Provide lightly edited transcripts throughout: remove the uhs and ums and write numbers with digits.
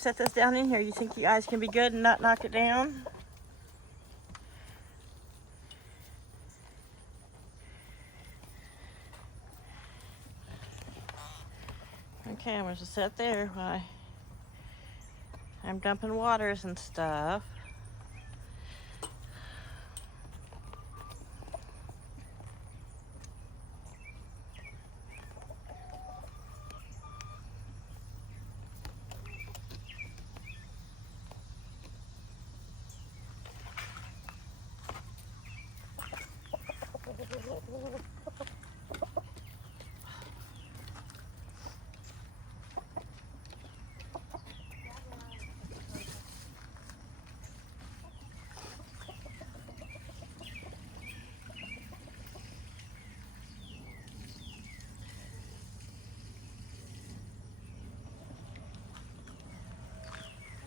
set this down in here. You think you guys can be good and not knock it down? Okay, I'm gonna just sit there while I'm dumping waters and stuff.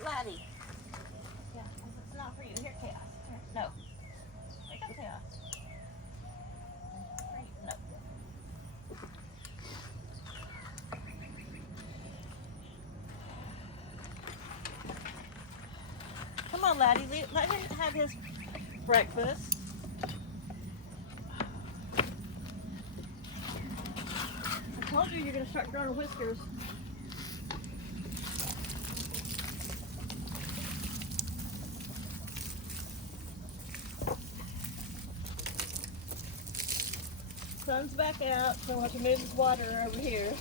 Laddie. Yeah, it's not for you. Here, Chaos. Here. No. Wake up, Chaos. No. Come on, Laddie. Let him have his breakfast. I told you you're going to start growing whiskers. Sun's back out, so I want to move his water over here.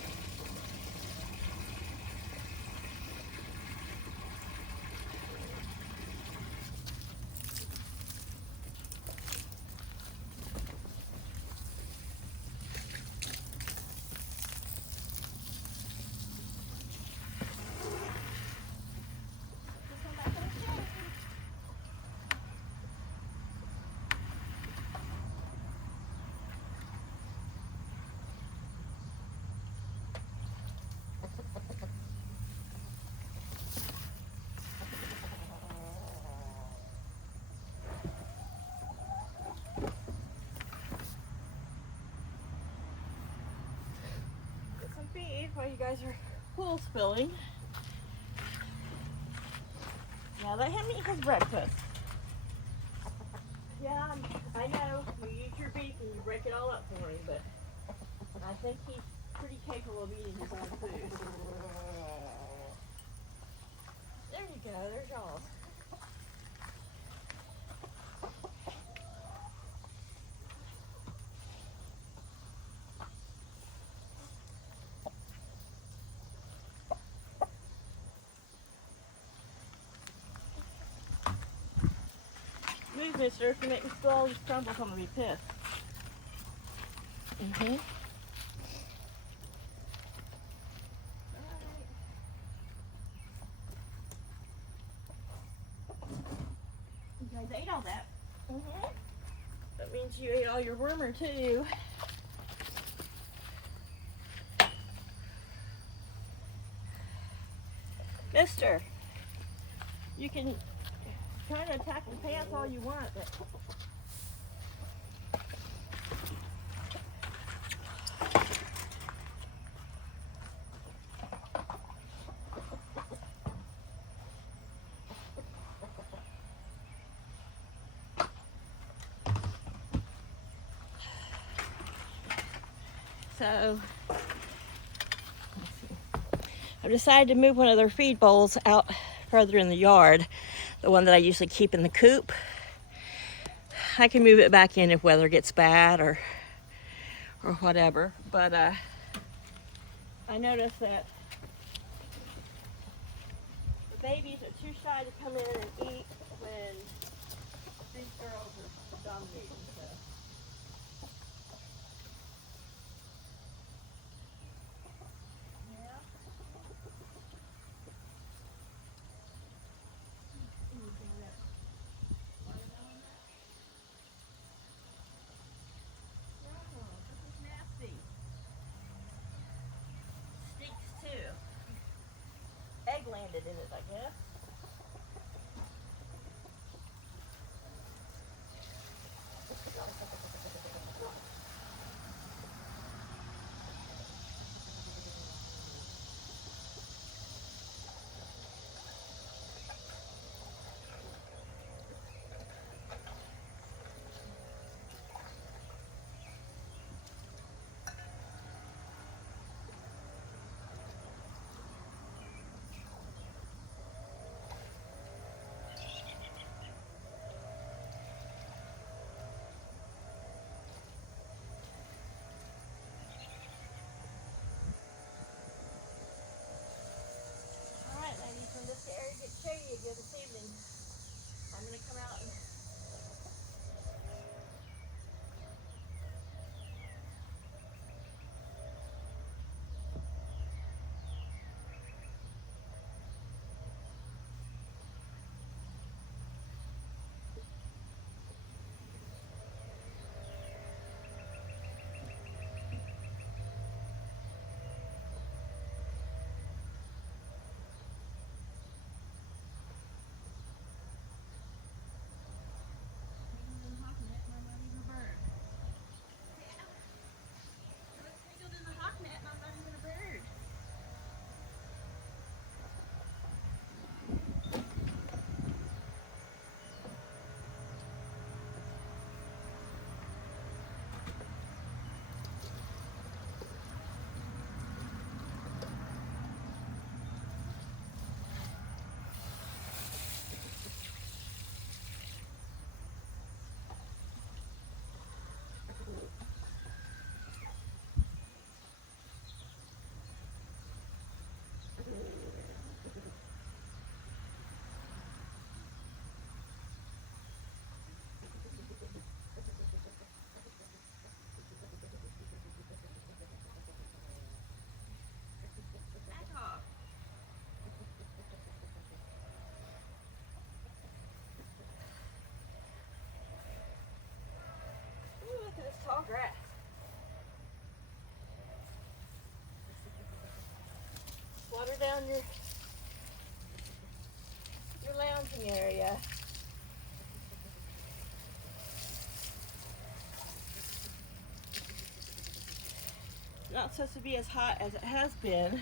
Feed while you guys are pool spilling. Now let him eat his breakfast. Yeah, I know you eat your beef and you break it all up for him, but I think he's pretty capable of eating his own food. There you go, there's y'all. Move, mister. If you make me spill all these crumbles, I'm going to be pissed. Mm-hmm. You guys ate all that. Mm-hmm. That means you ate all your wormer, too. Mister, you can kind of attack the pants all you want, but so I've decided to move one of their feed bowls out further in the yard, the one that I usually keep in the coop. I can move it back in if weather gets bad or whatever, but I noticed that the babies are too shy to come in and eat when these girls are dominating. So. Yeah. Egg landed in it, I guess. you this evening. I'm going to come out and back off. Ooh, look at this tall grass. Water down your lounging area. Not supposed to be as hot as it has been.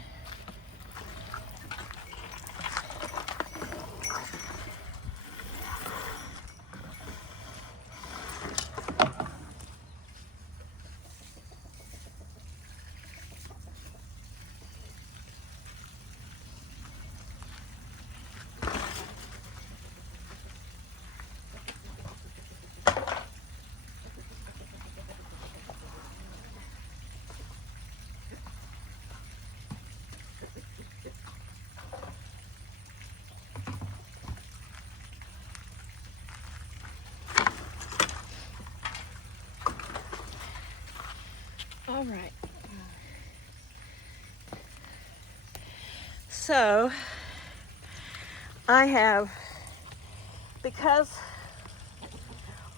All right. So I have, because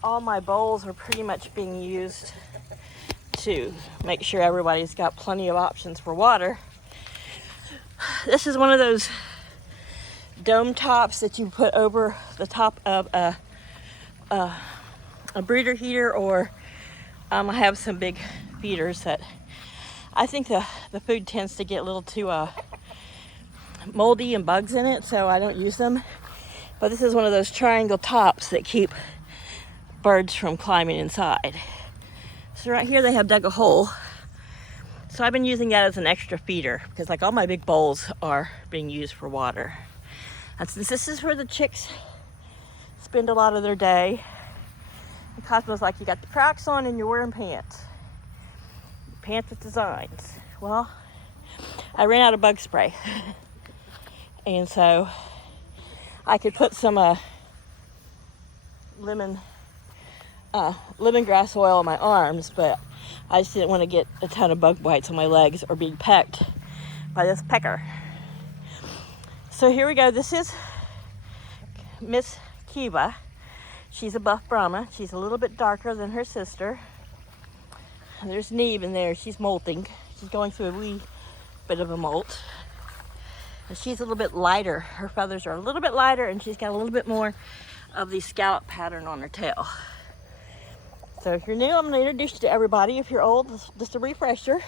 all my bowls are pretty much being used to make sure everybody's got plenty of options for water. This is one of those dome tops that you put over the top of a breeder heater, or I have some big feeders that I think the food tends to get a little too moldy and bugs in it, so I don't use them. But this is one of those triangle tops that keep birds from climbing inside. So right here they have dug a hole. So I've been using that as an extra feeder because like all my big bowls are being used for water. This is where the chicks spend a lot of their day. And Cosmo's like, you got the Crocs on and you're wearing pants. Pants with designs. Well, I ran out of bug spray. And so I could put some lemongrass oil on my arms, but I just didn't want to get a ton of bug bites on my legs or being pecked by this pecker. So here we go. This is Miss Kiva. She's a buff Brahma. She's a little bit darker than her sister. And there's Neve in there. She's molting. She's going through a wee bit of a molt. And she's a little bit lighter. Her feathers are a little bit lighter, and she's got a little bit more of the scallop pattern on her tail. So if you're new, I'm going to introduce you to everybody. If you're old, just a refresher.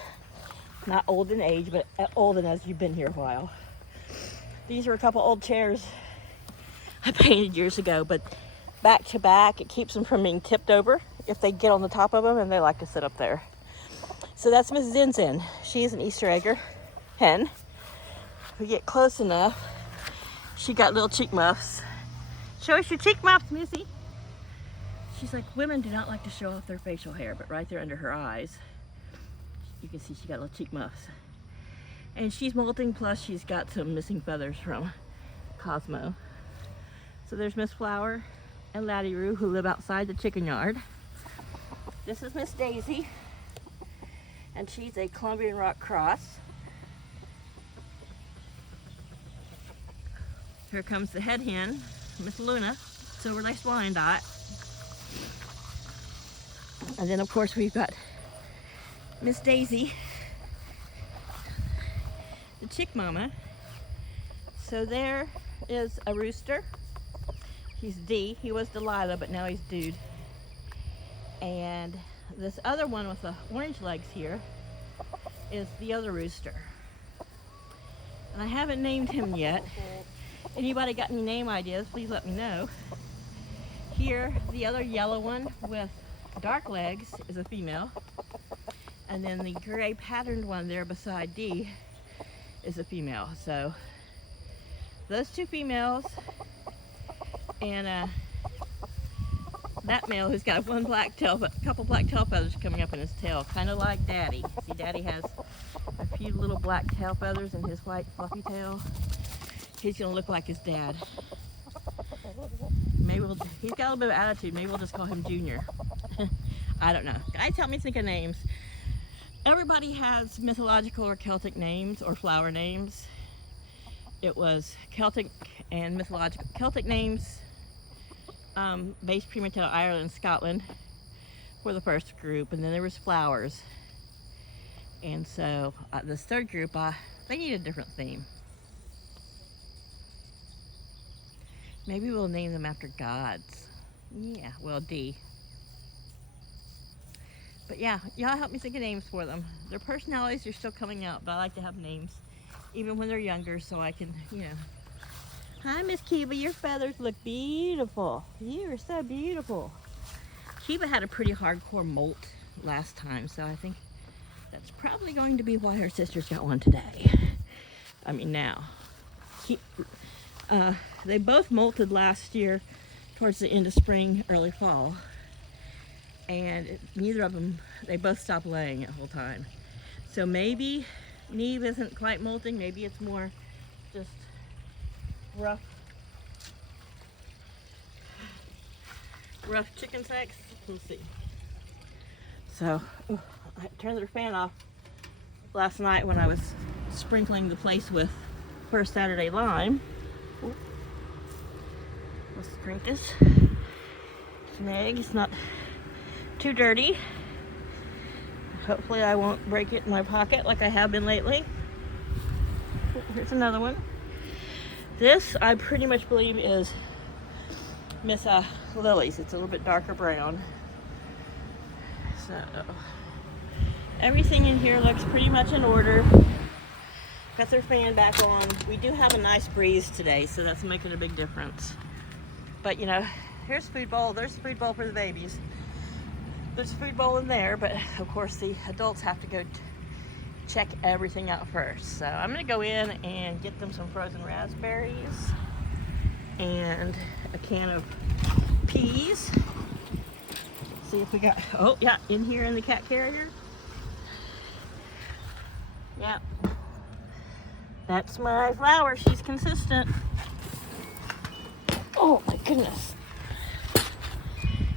Not old in age, but old in as you've been here a while. These are a couple old chairs I painted years ago, but back to back, it keeps them from being tipped over if they get on the top of them, and they like to sit up there. So that's Miss Zin Zin. She's an Easter egger hen. If we get close enough, she got little cheek muffs. Show us your cheek muffs, Missy. She's like, women do not like to show off their facial hair, but right there under her eyes, you can see she got little cheek muffs. And she's molting, plus she's got some missing feathers from Cosmo. So there's Miss Flower and Laddie Roo, who live outside the chicken yard. This is Miss Daisy, and she's a Colombian Rock Cross. Here comes the head hen, Miss Luna, silver-laced Wyandotte. And then of course we've got Miss Daisy, the chick mama. So there is a rooster. He's D. He was Delilah, but now he's Dude. And this other one with the orange legs here is the other rooster. And I haven't named him yet. Anybody got any name ideas, please let me know. Here, the other yellow one with dark legs is a female. And then the gray patterned one there beside D is a female. So those two females and that male who's got one black tail, but a couple black tail feathers coming up in his tail, kind of like Daddy. See, Daddy has a few little black tail feathers in his white fluffy tail. He's gonna look like his dad. Maybe he's got a little bit of attitude. Maybe we'll just call him Junior. I don't know. Guys, help me think of names. Everybody has mythological or Celtic names or flower names. It was Celtic and mythological. Celtic names, based pretty much out of Ireland and Scotland, were the first group, and then there was flowers. And so this third group, they need a different theme. Maybe we'll name them after gods. Yeah, well, D. But yeah, y'all help me think of names for them. Their personalities are still coming out, but I like to have names, even when they're younger, so I can, Hi, Miss Kiva, your feathers look beautiful. You are so beautiful. Kiva had a pretty hardcore molt last time, so I think that's probably going to be why her sisters got one today. I mean, now. They both molted last year towards the end of spring, early fall. And neither of them, they both stopped laying the whole time. So maybe Neve isn't quite molting, maybe it's more just rough chicken sex. We'll see. So I turned their fan off last night when I was sprinkling the place with First Saturday Lime. Let's drink this. It's an egg. It's not too dirty. Hopefully I won't break it in my pocket like I have been lately. Here's another one. This I pretty much believe is Miss Lily's. It's a little bit darker brown. So everything in here looks pretty much in order. Got their fan back on. We do have a nice breeze today, so that's making a big difference. But here's food bowl. There's food bowl for the babies. There's a food bowl in there, but of course the adults have to go check everything out first. So I'm gonna go in and get them some frozen raspberries and a can of peas. See if we got, oh yeah, in here in the cat carrier. Yeah, that's my flower. She's consistent. Oh my goodness.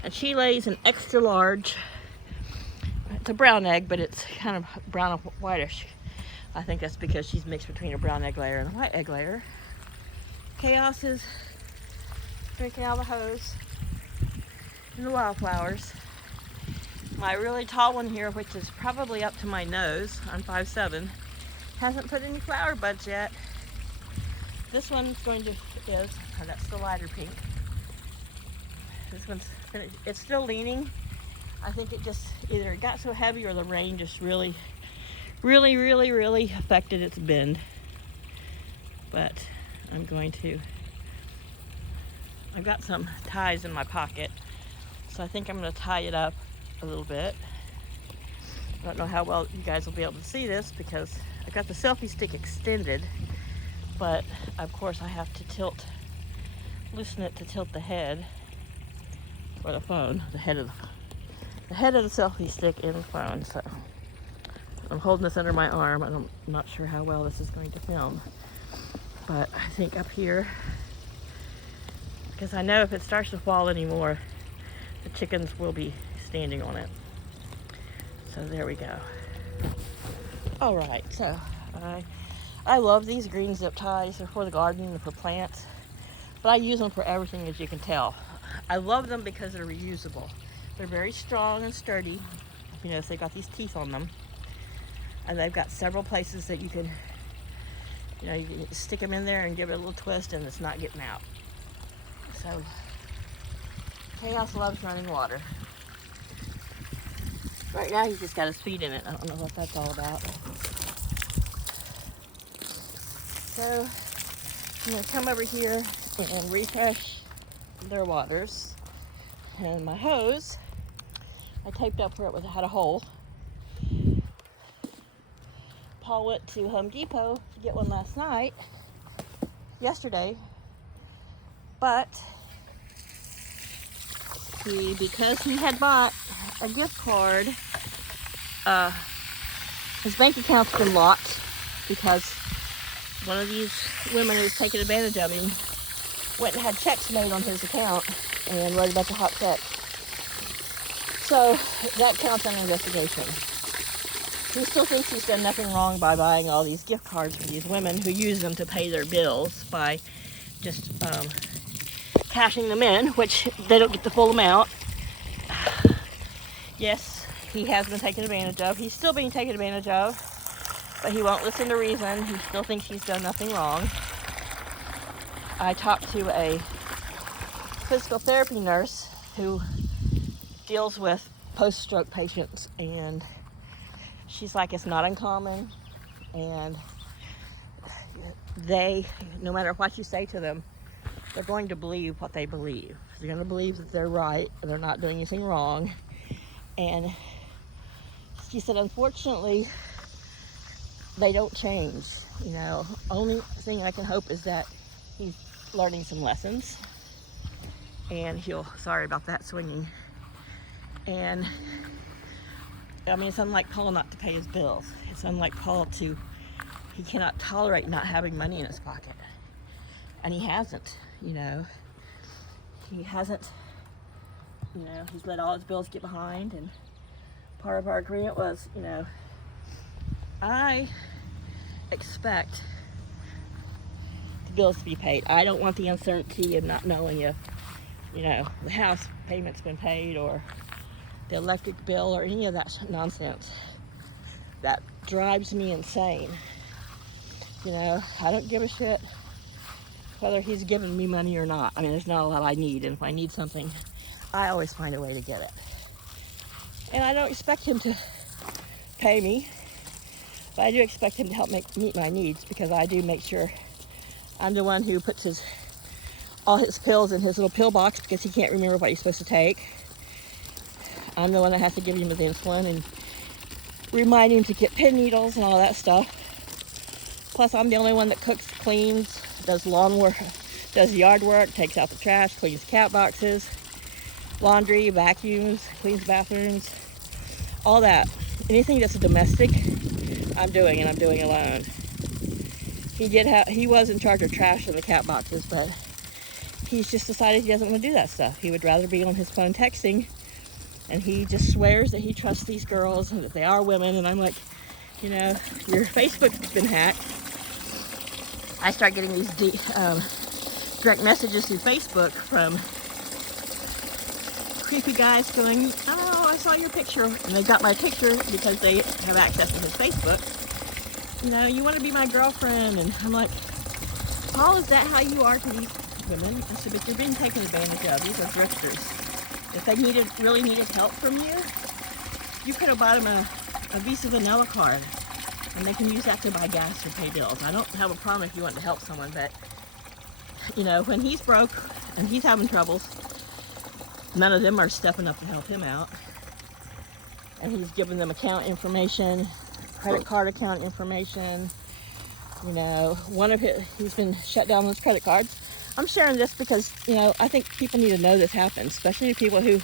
And she lays an extra large. It's a brown egg, but it's kind of brown and whitish. I think that's because she's mixed between a brown egg layer and a white egg layer. Chaos is drinking out of the hose. And the wildflowers. My really tall one here, which is probably up to my nose, I'm 5'7", hasn't put any flower buds yet. This one's that's the lighter pink. This one's finished. It's still leaning. I think it just either got so heavy or the rain just really affected its bend. But I've got some ties in my pocket, so I think I'm going to tie it up a little bit. I don't know how well you guys will be able to see this because I got the selfie stick extended, but of course I have to loosen it to tilt the head or the phone, the head of the selfie stick in the phone. So I'm holding this under my arm. I'm not sure how well this is going to film, but I think up here because I know if it starts to fall anymore, the chickens will be standing on it. So there we go. All right, so I love these green zip ties. They're for the garden and for plants, but I use them for everything, as you can tell. I love them because they're reusable. They're very strong and sturdy. You know, so they've got these teeth on them, and they've got several places that you can, you know, you can stick them in there and give it a little twist, and it's not getting out. So Chaos loves running water. Right now he's just got his feet in it. I don't know what that's all about. So I'm going to come over here and refresh their waters. And my hose, I taped up where it had a hole. Paul went to Home Depot to get one yesterday, but because he had bought a gift card, his bank account's been locked because one of these women who's taking advantage of him went and had checks made on his account and wrote a bunch of hot checks. So that counts under investigation. He still thinks he's done nothing wrong by buying all these gift cards for these women who use them to pay their bills by just cashing them in, which they don't get the full amount. Yes, he has been taken advantage of. He's still being taken advantage of, but he won't listen to reason. He still thinks he's done nothing wrong. I talked to a physical therapy nurse who deals with post-stroke patients, and she's like, it's not uncommon, and they, no matter what you say to them, they're going to believe what they believe. They're going to believe that they're right, and they're not doing anything wrong. And she said, unfortunately, they don't change. You know, only thing I can hope is that he's learning some lessons, and sorry about that swinging. And I mean, it's unlike Paul not to pay his bills. It's unlike Paul he cannot tolerate not having money in his pocket. And he hasn't, you know. He hasn't, you know, he's let all his bills get behind, and part of our agreement was, you know, I expect the bills to be paid. I don't want the uncertainty of not knowing if, you know, the house payment's been paid or the electric bill or any of that nonsense. That drives me insane. You know, I don't give a shit whether he's giving me money or not. I mean, there's not a lot I need, and if I need something, I always find a way to get it. And I don't expect him to pay me, but I do expect him to help meet my needs, because I do make sure I'm the one who puts all his pills in his little pill box because he can't remember what he's supposed to take. I'm the one that has to give him his insulin and remind him to get pin needles and all that stuff. Plus, I'm the only one that cooks, cleans, does lawn work, does yard work, takes out the trash, cleans cat boxes, laundry, vacuums, cleans bathrooms, all that. Anything that's a domestic, I'm doing, and I'm doing alone. He was in charge of trash in the cat boxes, but he's just decided he doesn't want to do that stuff. He would rather be on his phone texting, and he just swears that he trusts these girls and that they are women. And I'm like, you know, your Facebook's been hacked. I start getting these direct messages through Facebook from creepy guys going, oh, I saw your picture. And they got my picture because they have access to his Facebook. You know, you want to be my girlfriend. And I'm like, Paul, is that how you are to these women? I said, but you're being taken advantage of. These are drifters. If they really needed help from you, you could have bought them a Visa Vanilla card, and they can use that to buy gas or pay bills. I don't have a problem if you want to help someone, but, you know, when he's broke and he's having troubles, none of them are stepping up to help him out. And he's giving them account information, credit card account information. You know, he's been shut down on his credit cards. I'm sharing this because, you know, I think people need to know this happens, especially people who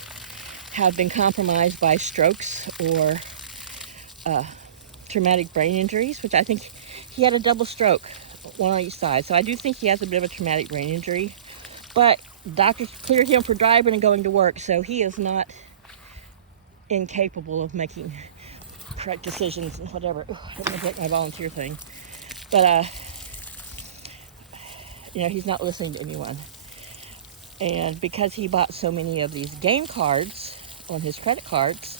have been compromised by strokes or traumatic brain injuries, which I think he had a double stroke, one on each side. So I do think he has a bit of a traumatic brain injury, but doctors cleared him for driving and going to work, so he is not incapable of making correct decisions and whatever. Ooh, I didn't break my volunteer thing. But, he's not listening to anyone. And because he bought so many of these game cards on his credit cards,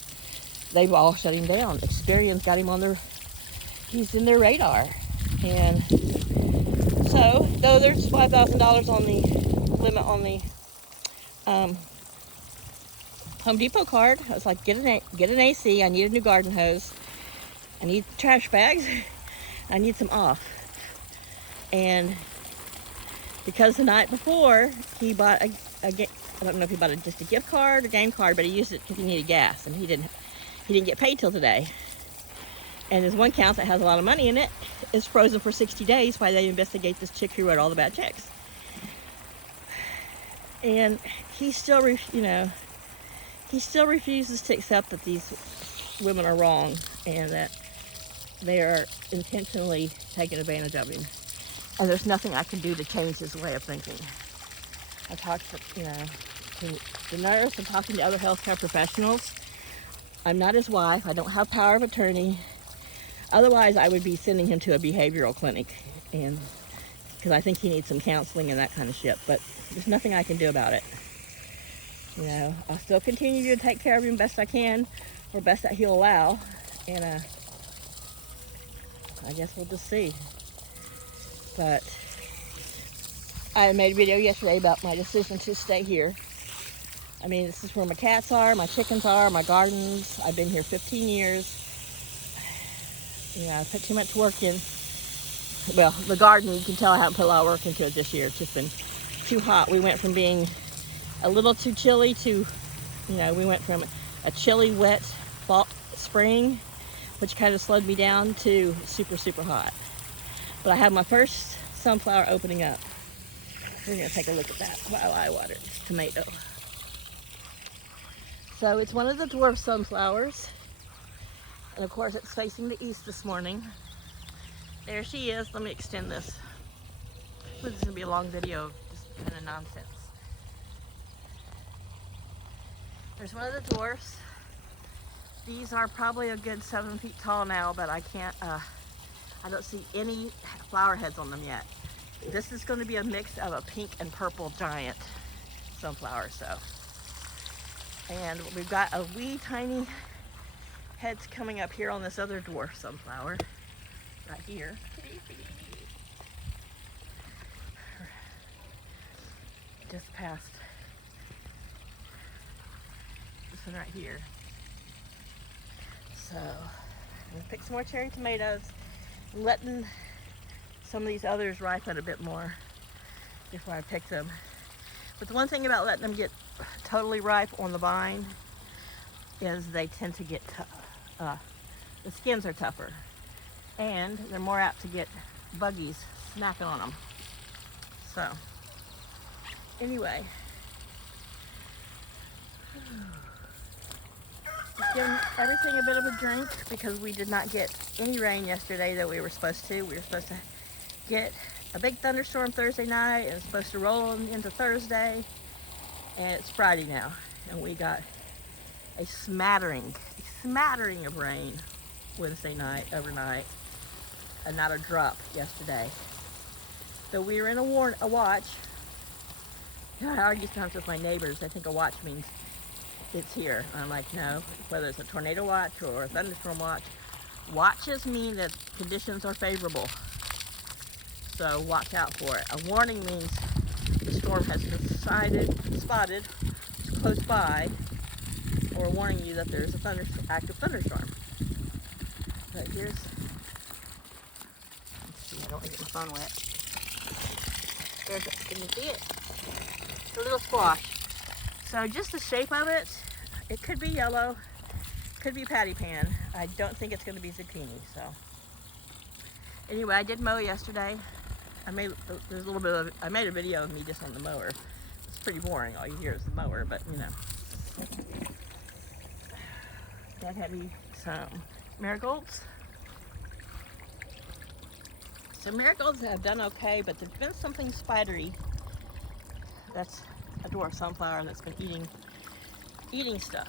they've all shut him down. Experian's got him on he's in their radar. And so, though there's $5,000 on the limit on the Home Depot card, I was like, get an AC, I need a new garden hose, I need trash bags, I need some off. And because the night before, he bought I don't know if he bought just a gift card or game card, but he used it because he needed gas, and he didn't get paid till today. And his one account that has a lot of money in it is frozen for 60 days while they investigate this chick who wrote all the bad checks. And he still, he still refuses to accept that these women are wrong and that they are intentionally taking advantage of him. And there's nothing I can do to change his way of thinking. I talked to, to the nurse, I'm talking to other healthcare professionals. I'm not his wife. I don't have power of attorney. Otherwise, I would be sending him to a behavioral clinic, and because I think he needs some counseling and that kind of shit. But there's nothing I can do about it. I'll still continue to take care of him best I can, or best that he'll allow. And I guess we'll just see. But I made a video yesterday about my decision to stay here. I mean, this is where my cats are, my chickens are, my gardens. I've been here 15 years. I put too much work in. Well, the garden, you can tell I haven't put a lot of work into it this year. It's just been too hot. We went from being a little too chilly to, we went from a chilly, wet spring, which kind of slowed me down, to super, super hot. But I have my first sunflower opening up. We're going to take a look at that while I water this tomato. So it's one of the dwarf sunflowers. And of course it's facing the east this morning. There she is. Let me extend this. This is going to be a long video of just kind of nonsense. There's one of the dwarfs. These are probably a good 7 feet tall now, but I can't, I don't see any flower heads on them yet. This is going to be a mix of a pink and purple giant sunflower, so. And we've got a wee tiny heads coming up here on this other dwarf sunflower, right here. Just past this one right here. So, I'm gonna pick some more cherry tomatoes. I'm letting some of these others ripen a bit more before I pick them. But the one thing about letting them get totally ripe on the vine is they tend to get the skins are tougher, and they're more apt to get buggies snacking on them. So, anyway, just giving everything a bit of a drink because we did not get any rain yesterday that we were supposed to. We were supposed to get a big thunderstorm Thursday night, and it's supposed to roll into Thursday, and it's Friday now, and we got a smattering of rain Wednesday night, overnight, and not a drop yesterday. So we were in a watch. I argue sometimes with my neighbors. I think a watch means it's here. I'm like, no, whether it's a tornado watch or a thunderstorm watch, watches mean that conditions are favorable. So watch out for it. A warning means the storm has been spotted, it's close by, or warning you that there's a active thunderstorm. But here's, let's see, I don't want to get my phone wet. There's it, can you see it? It's a little squash. So just the shape of it, it could be yellow, could be patty pan. I don't think it's going to be zucchini. So anyway, I did mow yesterday. I made a video of me just on the mower. It's pretty boring. All you hear is the mower, but Dad had me some marigolds. So marigolds have done okay, but there's been something spidery that's a dwarf sunflower that's been eating stuff.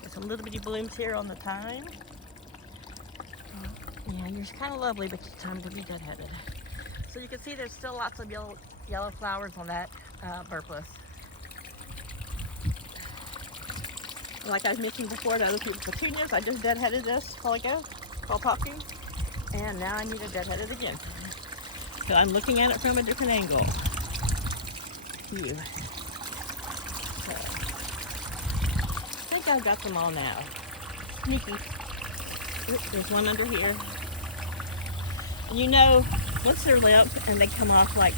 There's some little bitty blooms here on the thyme. Yeah, you're kind of lovely, but it's time to be deadheaded. So you can see there's still lots of yellow flowers on that burpless. Like I was mentioned before to other people's petunias, I just deadheaded this a while ago while talking, and now I need to deadhead it again. So I'm looking at it from a different angle. So, I think I've got them all now. Sneaky. Oops, there's one under here. And you know, once they're limp and they come off, like,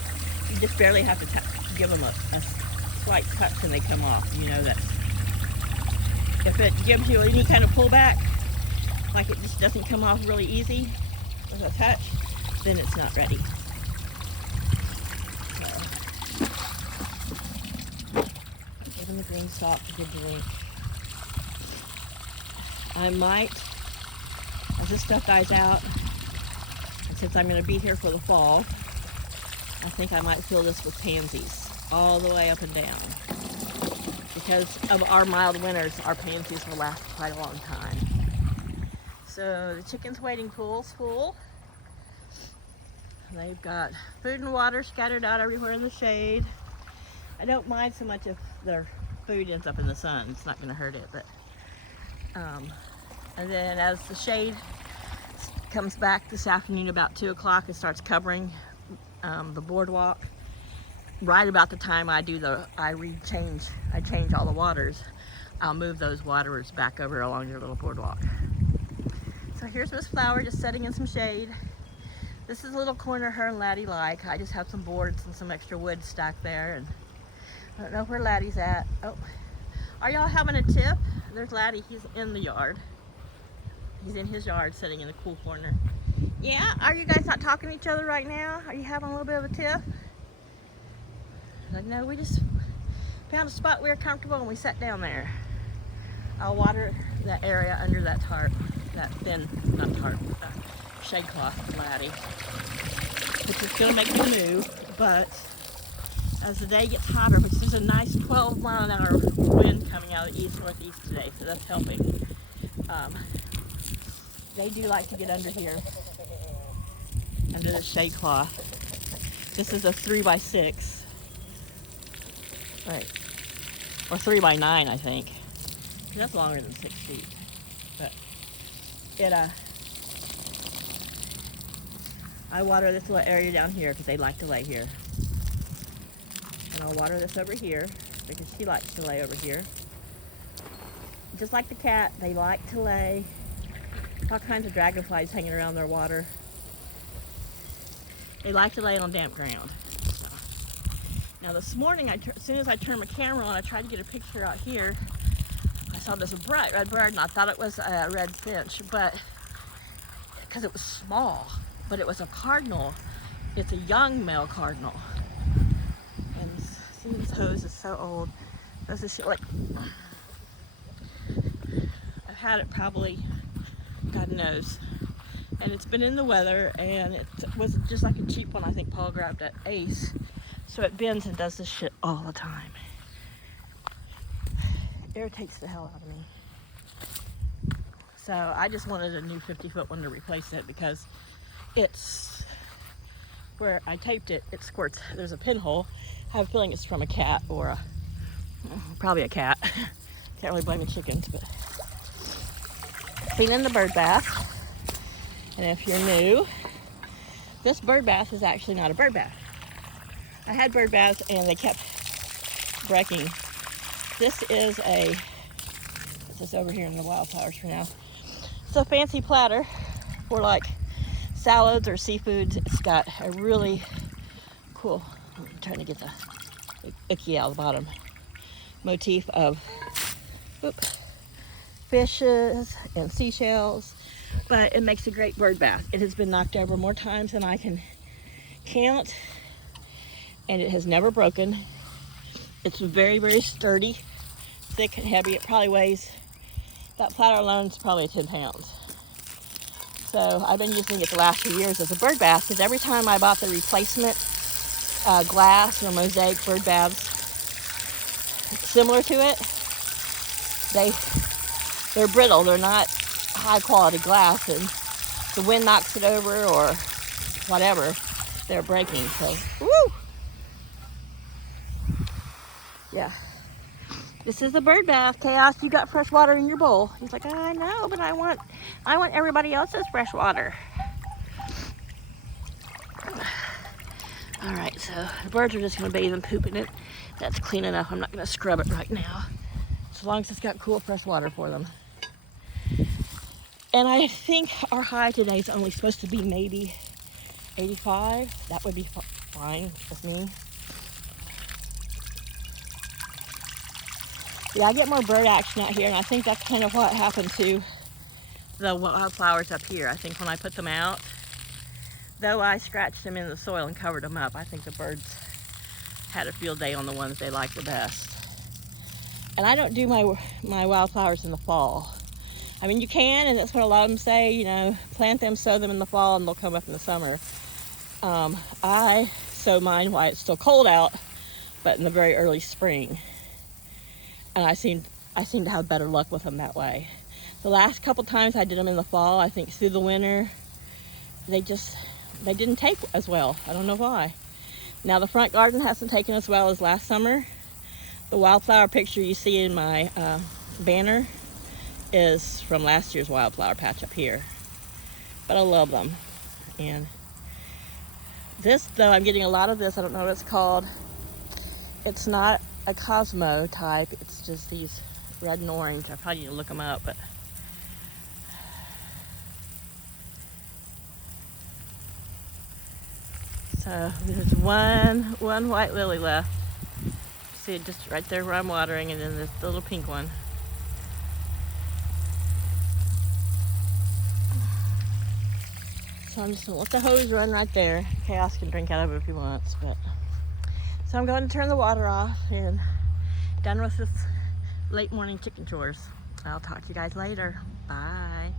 you just barely have to give them a slight touch and they come off. You know that if it gives you any kind of pullback, like it just doesn't come off really easy with a touch, then it's not ready. Give them the green stalk to good drink. I might, as this stuff dies out, and since I'm going to be here for the fall, I think I might fill this with pansies all the way up and down. Because of our mild winters, our pansies will last quite a long time. So the chickens' wading pool's full. They've got food and water scattered out everywhere in the shade. I don't mind so much if their food ends up in the sun. It's not going to hurt it. But and then as the shade comes back this afternoon about 2 o'clock, it starts covering the boardwalk. Right about the time I change all the waters, I'll move those waterers back over along your little boardwalk. So here's Miss Flower just sitting in some shade. This is a little corner her and Laddie like. I just have some boards and some extra wood stacked there, and I don't know where Laddie's at. Oh, are y'all having a tip? There's Laddie, he's in the yard. He's in his yard sitting in the cool corner. Yeah, are you guys not talking to each other right now? Are you having a little bit of a tip? Like, no, we just found a spot we were comfortable and we sat down there. I'll water that area under that tarp, that thin, not tarp, shade cloth, Laddie, which is going to make me move, but as the day gets hotter, which there's a nice 12-mile-an-hour wind coming out of the east-northeast today, so that's helping. They do like to get under here, under the shade cloth. This is a 3x6. Right, or 3x9, I think. That's longer than 6 feet. But it, I water this little area down here because they like to lay here. And I'll water this over here because she likes to lay over here. Just like the cat, they like to lay. All kinds of dragonflies hanging around their water. They like to lay on damp ground. Now this morning, as soon as I turned my camera on, I tried to get a picture out here. I saw this bright red bird, and I thought it was a red finch, but because it was small, but it was a cardinal. It's a young male cardinal. And see, this hose is so old. This is like, I've had it probably, God knows. And it's been in the weather, and it was just like a cheap one I think Paul grabbed at Ace. So it bends and does this shit all the time. Irritates the hell out of me. So I just wanted a new 50-foot one to replace it because it's where I taped it, it squirts. There's a pinhole. I have a feeling it's from a cat or probably a cat. Can't really blame the chickens, but been in the bird bath. And if you're new, this bird bath is actually not a bird bath. I had bird baths and they kept breaking. This is this over here in the wildflowers for now. It's a fancy platter for like salads or seafoods. It's got a really cool, I'm trying to get the icky out of the bottom, motif of fishes and seashells, but it makes a great bird bath. It has been knocked over more times than I can count, and it has never broken. It's very, very sturdy, thick and heavy. It probably weighs, that platter alone is probably 10 pounds. So I've been using it the last few years as a bird bath, because every time I bought the replacement glass or mosaic bird baths, similar to it. They're brittle. They're not high quality glass, and the wind knocks it over or whatever, they're breaking. So, woo! Yeah. This is the bird bath. Chaos, you got fresh water in your bowl. He's like, I know, but I want everybody else's fresh water. All right, so the birds are just gonna bathe and poop in it. That's clean enough. I'm not gonna scrub it right now, as long as it's got cool fresh water for them. And I think our high today is only supposed to be maybe 85. That would be fine with me. Yeah, I get more bird action out here, and I think that's kind of what happened to the wildflowers up here. I think when I put them out, though I scratched them in the soil and covered them up, I think the birds had a field day on the ones they like the best. And I don't do my wildflowers in the fall. I mean, you can, and that's what a lot of them say, you know, plant them, sow them in the fall, and they'll come up in the summer. I sow mine while it's still cold out, but in the very early spring. And I seem to have better luck with them that way. The last couple times I did them in the fall, I think through the winter, they didn't take as well. I don't know why. Now the front garden hasn't taken as well as last summer. The wildflower picture you see in my banner is from last year's wildflower patch up here. But I love them. And this, though, I'm getting a lot of this. I don't know what it's called. It's not a Cosmo type. It's just these red and orange. I probably need to look them up, but so there's one white lily left. See it just right there where I'm watering, and then this little pink one. So I'm just gonna let the hose run right there. Chaos can drink out of it if he wants, but so I'm going to turn the water off and done with this late morning chicken chores. I'll talk to you guys later. Bye.